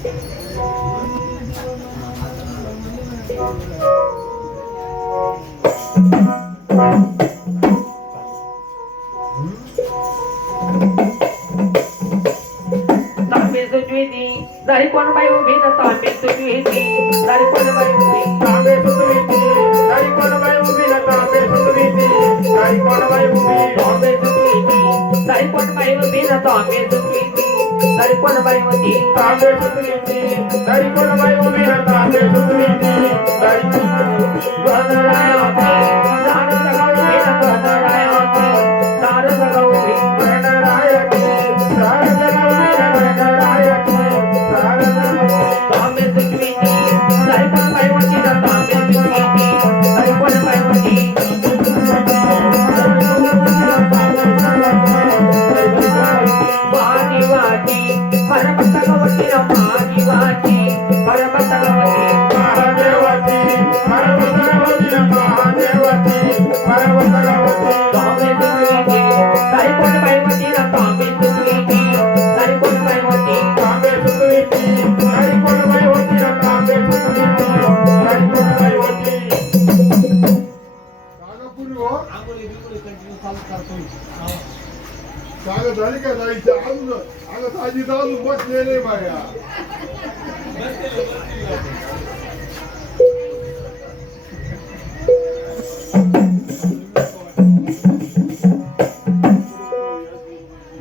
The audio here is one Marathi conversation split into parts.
तांबे सुचविती जारी कोण बाई उभी न तांबे सुचविती जारी कोण बाई उभी तांबे सुतविती ताई कोण बाई उभी ना तांबे सुतविती ताई कोण बाई उभी तांबे सुचविती जारी कोण बाई उभी न तांबे सुचविती जारी कोण बाई होती? तांबे सुतविती ताई कोण बाई उभी ना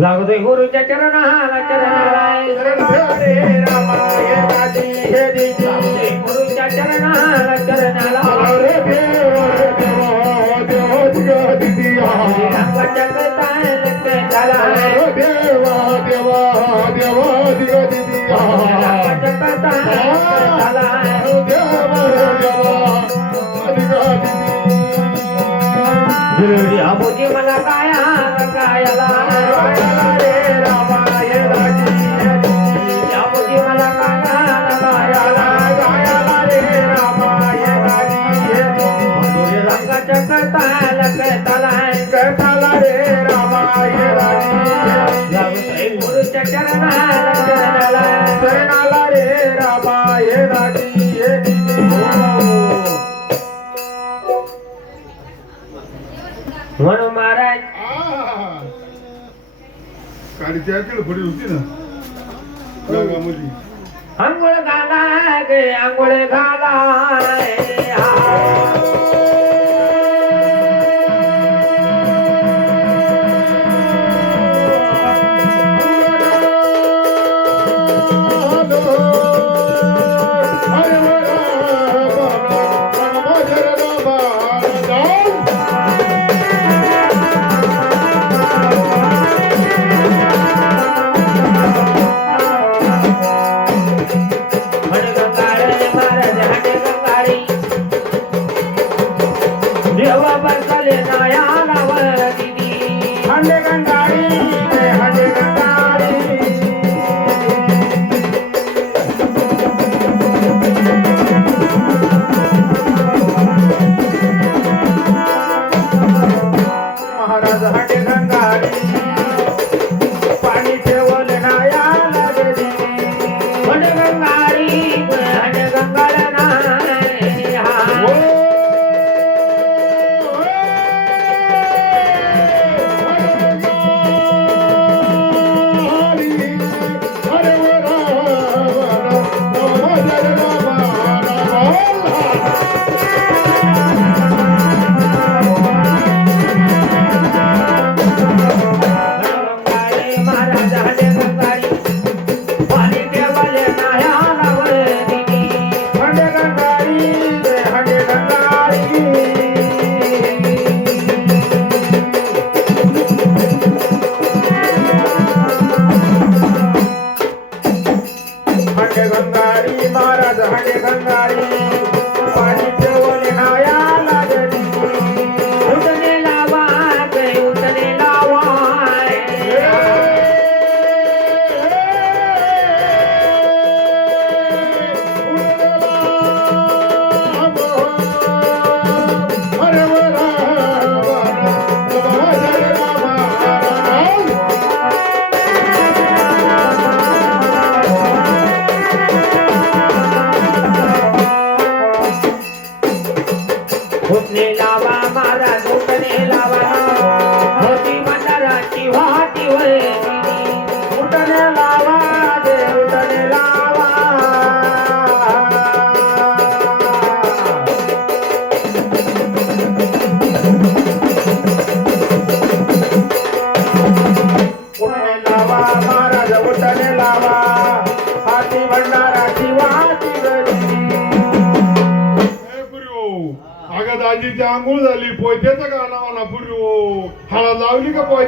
लागतोय गुरुच्या चरणाला चरणाला. रामाय राजी हे गुरुच्या देव देव हरे देव देव देव मला काया कायाला. हरे रामाय लागतोय गुरुच्या चरणाला चरणाला शरणाला रे रामाय राजी हे दिदी म्हणून महाराज गाडी त्याकडे पडी காண்டே கண்டா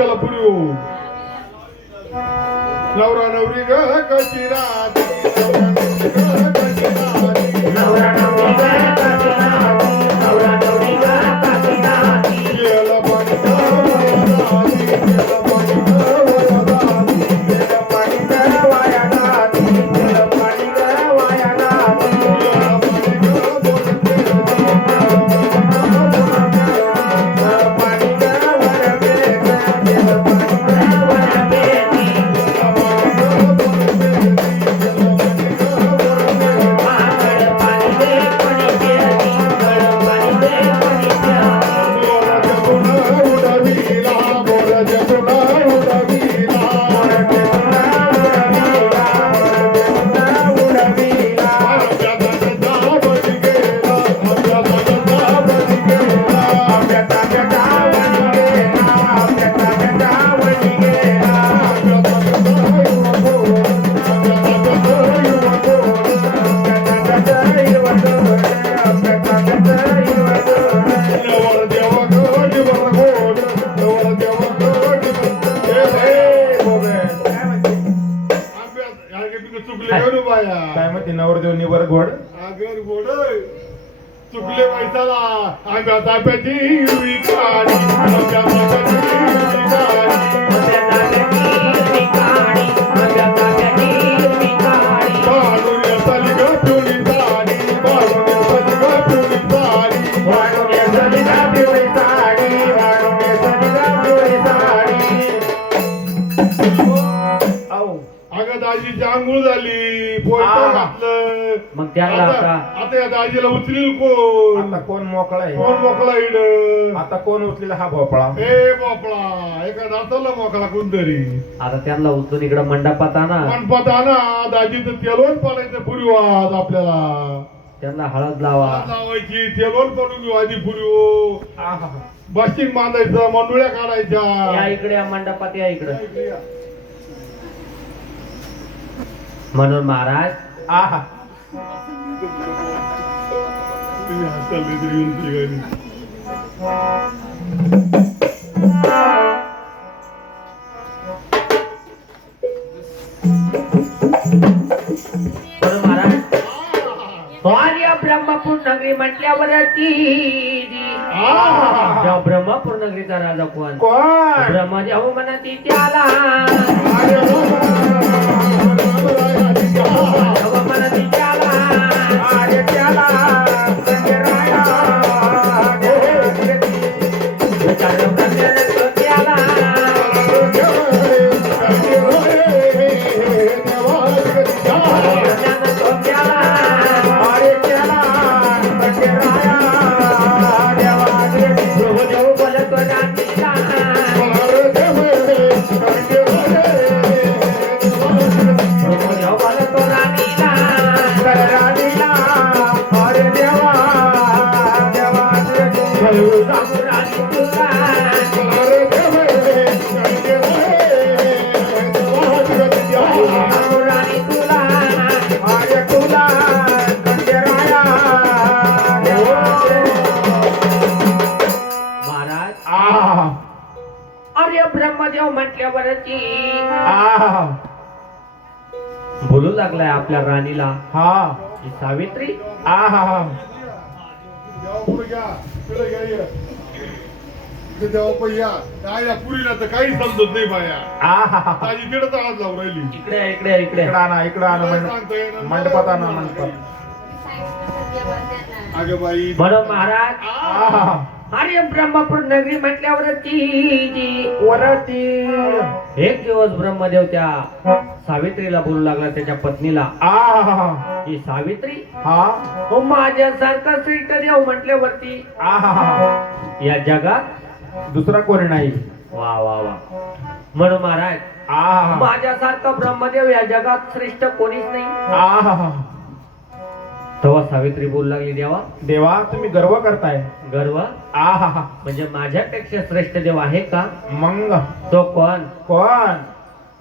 लावली का पोयत्याला पुरी हो नवरा नवरी ग कशी नवरदेव गोड आगर गोड चुकले पैसाला आंब्या ताप्याची हिरवी काळी त्याला आता आता आता या दाजीला उचलील कोण? आता कोण मोकळा आहे? कोण मोकळा इड? आता कोण उचलेला? हा भोपळा. ए बापळा एका दाताला मोकळा कोणतरी? आता त्यांना उचलून इकडं मंडपात आणा. गणपत आणा. दाजीचं तेलवण पडायचं पुरीवाद आपल्याला. त्यांना हळद लावा. लावायची तेलवण पडून घेऊ आधी पुरी आहा. बाशिंग बांधायचं मंडुळ्या या काढायच्या इकडे या मंडपात या इकडे. म्हणून महाराज. आहा तुम्ही नाही तरी येऊन स्वार्य ब्रह्मपूर नगरी म्हटल्यावर ती आहा. जेव्हा ब्रह्मपूर नगरीचा राजा कोण कोण ब्रह्मदेव म्हणती त्याला म्हणती त्याला त्याला ब्रह्मदेव म्हटल्यावरची आहा बोलू लागलाय आपल्या राणीला. हा. सावित्री. आहा पुरीला तर काही समजत नाही बाया आहा ताजी तिकडे हात लावून राहिली इकडे आहे, इकडे इकडे. इकडं आणा इकडं आणा काय मंड- सांगता येणार नाही. मंडपात आणा मंडपात. अगं बाई म्हणून महाराज. आहा अरे ब्रह्मपूर नगरी म्हटल्यावर ती वरती. एक दिवस ब्रह्मदेव त्या सावित्रीला बोलू लागला त्याच्या पत्नीला. की सावित्री हा. हो माझ्यासारखा श्रेष्ठ देव म्हटल्यावरती आहा या जगात दुसरा कोणी नाही? वा वा वा. म्हणून महाराज आहा माझ्यासारखा ब्रह्मदेव या जगात श्रेष्ठ कोणीच नाही. तेव्हा सावित्री बोलू लागली देवा देवा तुम्ही गर्व करताय. गर्व? आहा म्हणजे माझ्यापेक्षा श्रेष्ठ देव आहे का? मंग. तो कोण? कोण?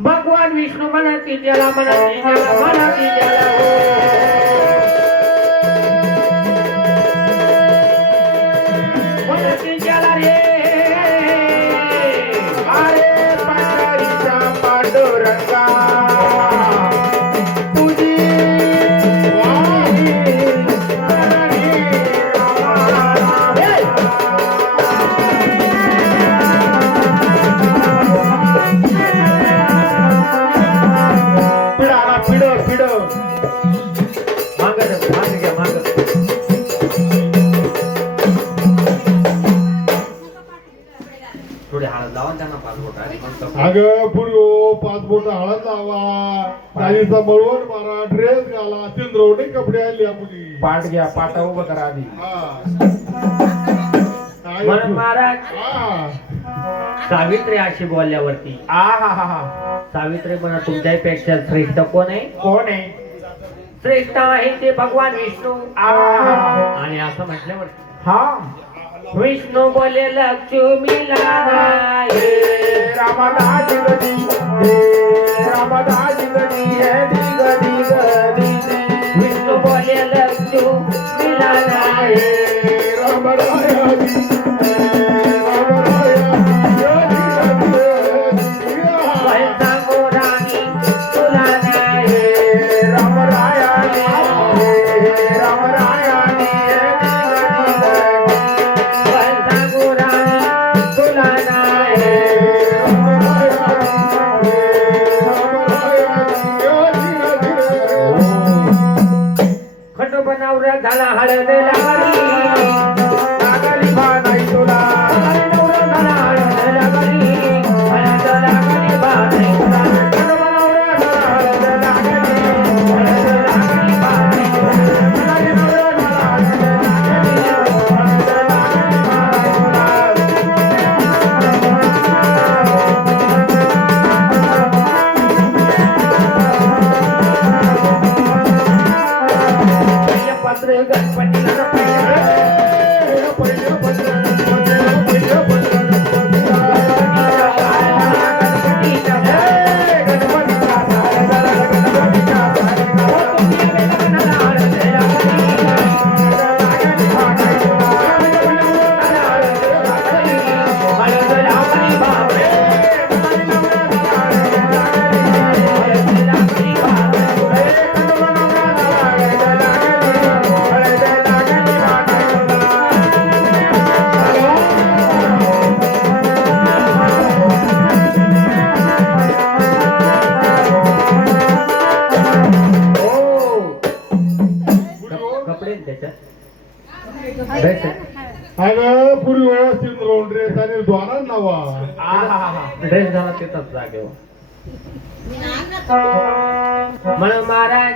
भगवान विष्णू म्हणती त्याला म्हणती त्याला म्हणती त्याला. थोडी हळद लावा त्यांना पासपोर्ट आणि मग कपडे. अगं पूर्वी पाच बोट हळद लावा ताईचा मळवट मारा ड्रेस घाला सिंद्रवणे कपडे आले आपली पाठ घ्या पाटा उभं करा आधी हा. काय म्हणून महाराज हा. सावित्री अशी बोलल्यावरती आ हा हा हा सावित्री म्हणा तुमच्यापेक्षा श्रेष्ठ कोण आहे कोण आहे श्रेष्ठ आहे ते भगवान विष्णू आ हा हा आणि असं म्हटल्यावर हा विष्णू बोले लक्ष्मीला नाही. रामदास गदी रामदास गदी गदी गदी गदी विष्णू बोले लक्ष्मीला म्हणून महाराज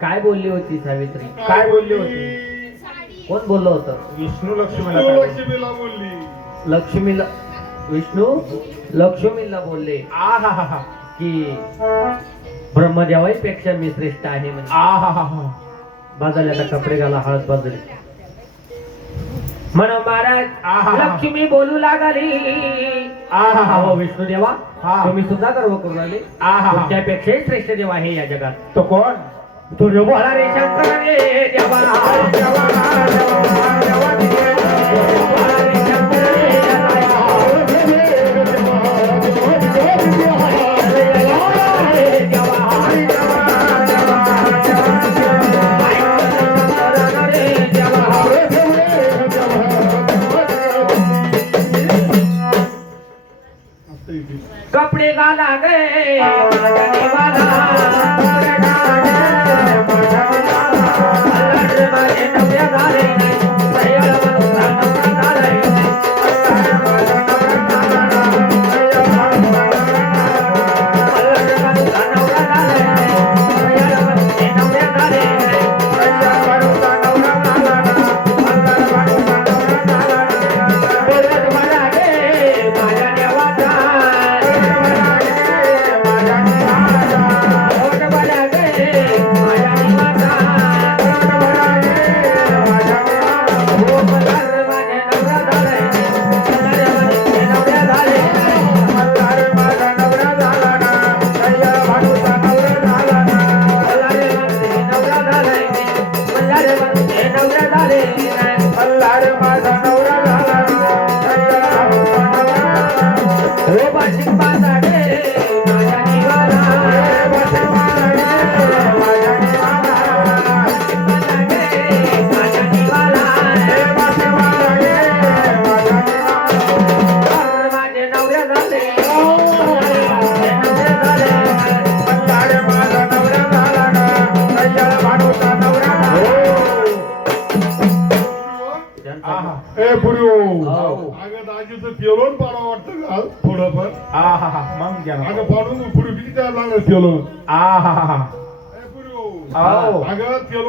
काय बोलली होती सावित्री? काय बोलली होती? कोण बोललो होतं? विष्णू लक्ष्मीला तू काय बोलली? लक्ष्मीला बोलली. लक्ष्मीला विष्णू? लक्ष्मीला बोलले. आ हा हा हा. की ब्रह्मदेवाईपेक्षा मी श्रेष्ठ आहे म्हणजे आ हा हा हा. बाजाले आता कपडे घाला हळद बाजली. म्हण महाराज आहा. लक्ष्मी बोलू लागली. आहा. अहो विष्णू देवा. तुम्ही सुद्धा गर्व करू लागले आहा. तुमच्यापेक्षाही श्रेष्ठ देव आहे या जगात. तो कोण? तुझ बोला रे शंकर रे देवा बोला रे कपडे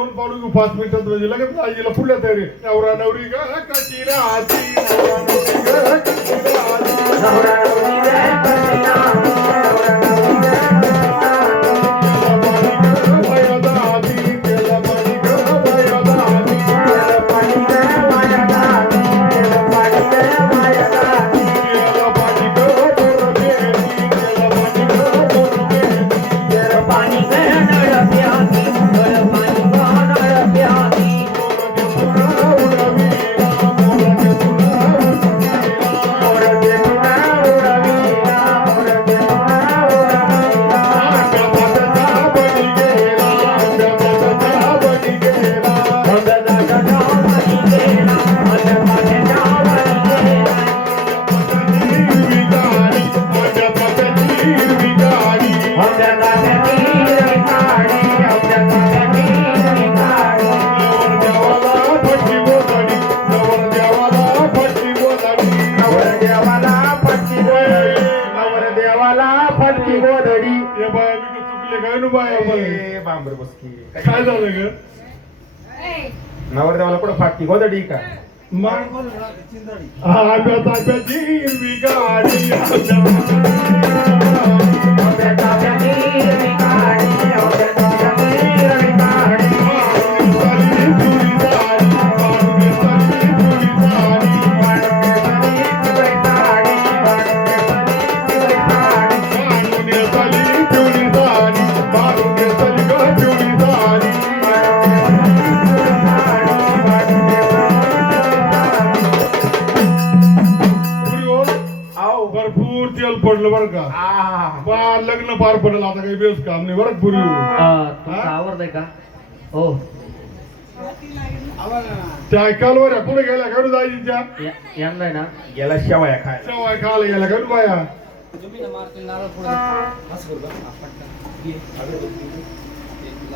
अगं तेलून पाडून तू पाच मिनिटात म्हणजे लगेच आईला पुढल्या तयारी नवरा ए, बांबर बसकी काय झालं ग नवरदेवाला कुठं फाटकी गोदडी का मग आब्या ताब्याची हिरवी गाडी अंगदा लग्न पार पडलं आता काही बेस काम नाही बरं पूर्वी आवडतंय का? हो. त्या कालवर कुठे गेल्या का जायच्या यंदा ना? गेला शेवया खायला. शेवाय खायला गेल्या का बाया.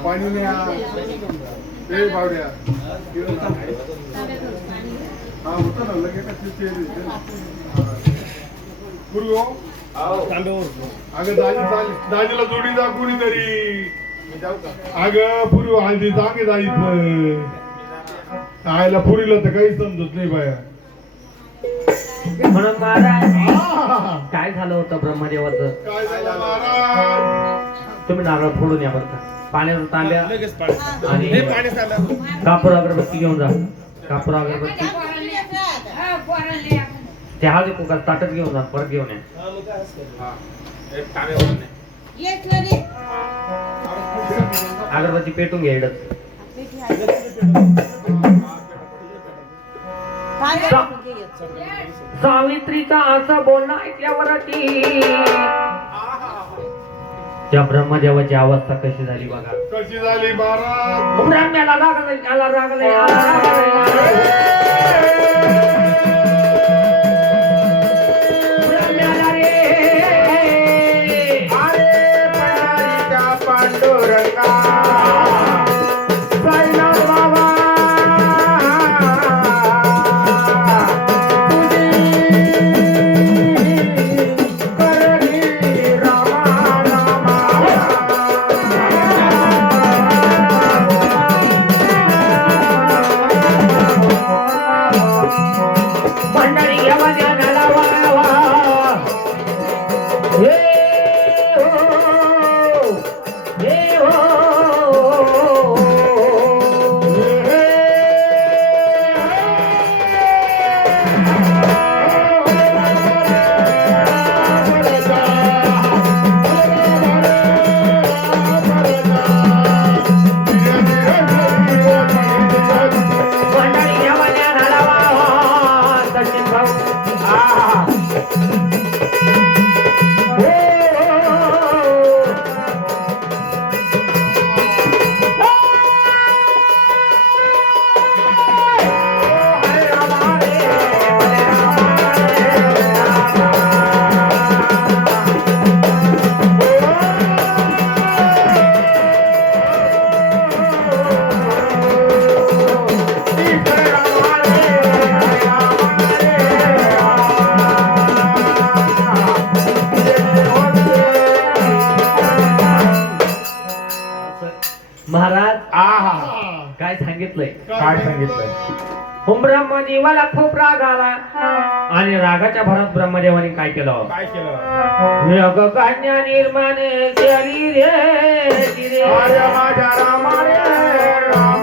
पाणी न्या ए बावड्या. हा होतं ना लगेच पूर्वी हो. अगं दाजी चाल दाजीला जोडी जा कोणीतरी. अगं पूर्वी हळदी जागे जायचं आयला पुरीला तर काही समजत नाही बाया. म्हणून महाराज! काय झालं होतं ब्रह्मदेवाचं? काय झालं महाराज? तुम्ही नारळ फोडून या बरं का. पाण्याचा तांब्या आणि कापूर अगरबत्ती घेऊन जा. कापूर अगरबत्ती. ते हळदी कुकर ताटच घेऊन जा परत घेऊन या. अगरबत्ती पेटून घ्या इकडं. सावित्रीचा असं बोलणं ऐकल्यावर ती त्या ब्रह्मदेवाची अवस्था कशी झाली बघा. कशी झाली ब्रह्म्याला लागलं याला लागलं America. आणि रागाच्या भरात ब्रह्मदेवाने काय केलं? काय केलं? योग कन्या निर्माण केली रे माझ्या रामा रे रामा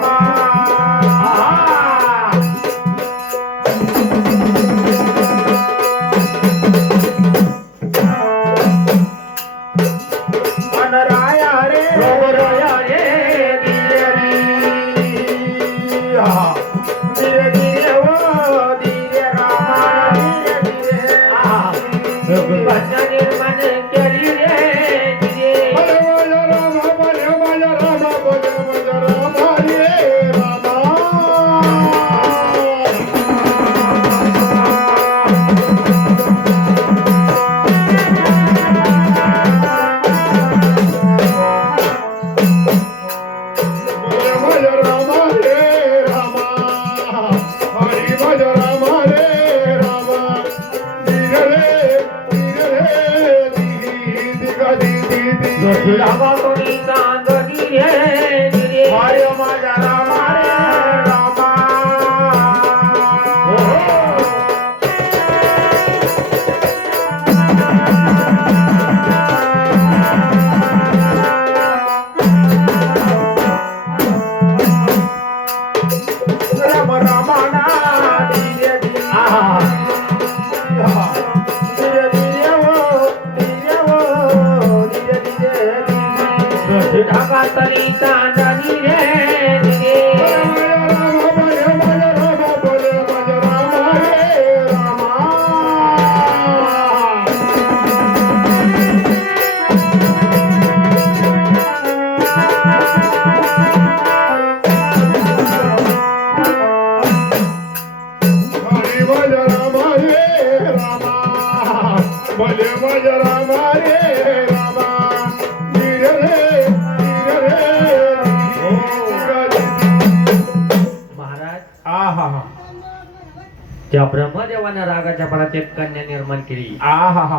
एक कन्या निर्माण केली. आहा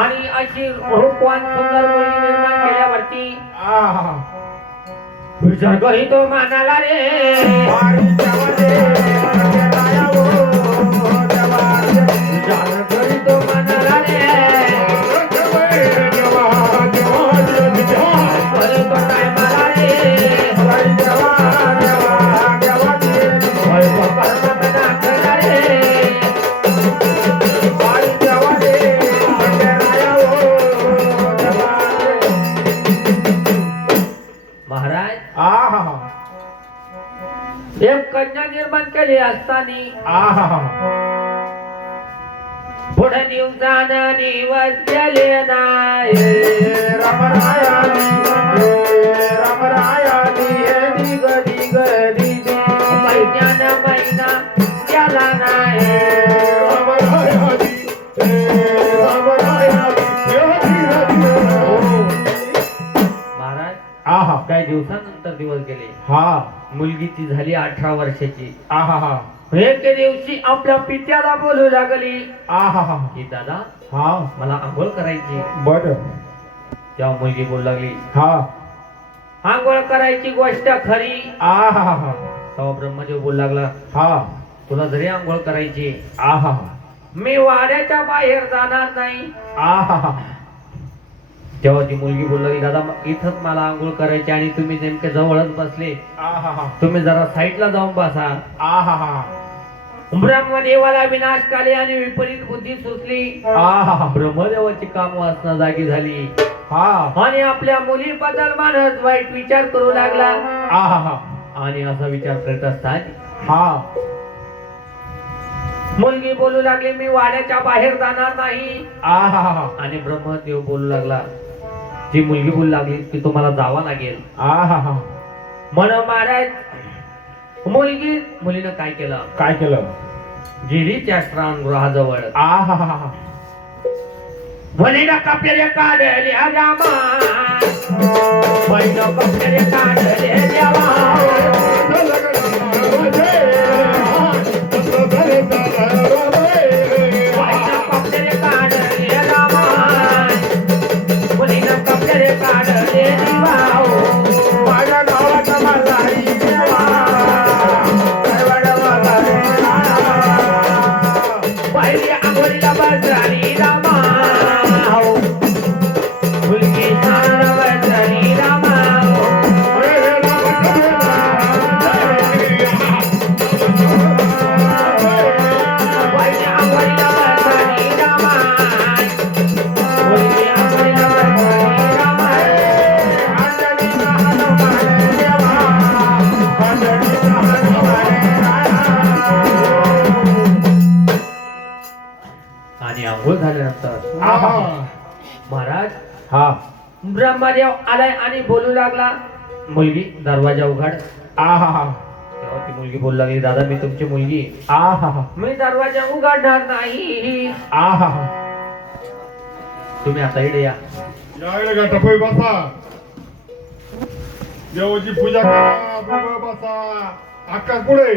आणि अशी रूपवान सुंदर मुली निर्माण केल्यावरती आहा करी तो मानाला रे. ओ तो आहा पुढे दिवसान दिवस गेले दिगे दिग दिग महिन्यानं महिना नाही आहा. काही दिवसानंतर दिवस गेले. हा. मुलगीची झाली अठरा वर्षाची. आहा हा. एके दिवशी आपल्या पित्याला बोलू लागली आहा हा की दादा हा. मला आंघोळ करायची. बर. तेव्हा मुलगी बोलू लागली हा. आंघोळ करायची गोष्ट खरी. आहा हा तेव्हा ब्रह्मदेव बोलू लागला हा. तुला जरी आंघोळ करायची आहा मी वाड्याच्या बाहेर जाणार नाही. आहा तेव्हा ती मुलगी बोलू लागली दादा इथंच मला आंघोळ करायची आणि तुम्ही नेमके जवळच बसले. तुम्ही जरा साईडला जाऊन बसा. आहा ब्रह्मदेवाला विनाश काले आणि विपरीत बुद्धी सुचली. ब्रह्मदेवाची काम वासना जागी झाली. हा. आणि आपल्या मुलीबद्दल माणूस वाईट विचार करू लागला. आणि असा विचार करत असताना हा. मुलगी बोलू लागली मी वाड्याच्या बाहेर जाणार नाही. आणि ब्रह्मदेव बोलू लागला ती मुलगी बोलू लागली की तुम्हाला जावा लागेल. आहा म्हण महाराज मुलगी मुलीनं काय केलं? काय केलं? श्रावणगृहाजवळ आहा मुलीनं कपडे काढले रामा बहिणं कपडे काढले देवा अंबादेव आलाय आणि बोलू लागला. मुलगी दरवाजा उघाड. आहा ती मुलगी बोलू लागली दादा मी तुमची मुलगी आहा. मी दरवाजा उघडणार नाही. आहा तुम्ही आता इकडे या. यायला का टपोई बसा. देवाची पूजा करा बसा. अक्का कुठे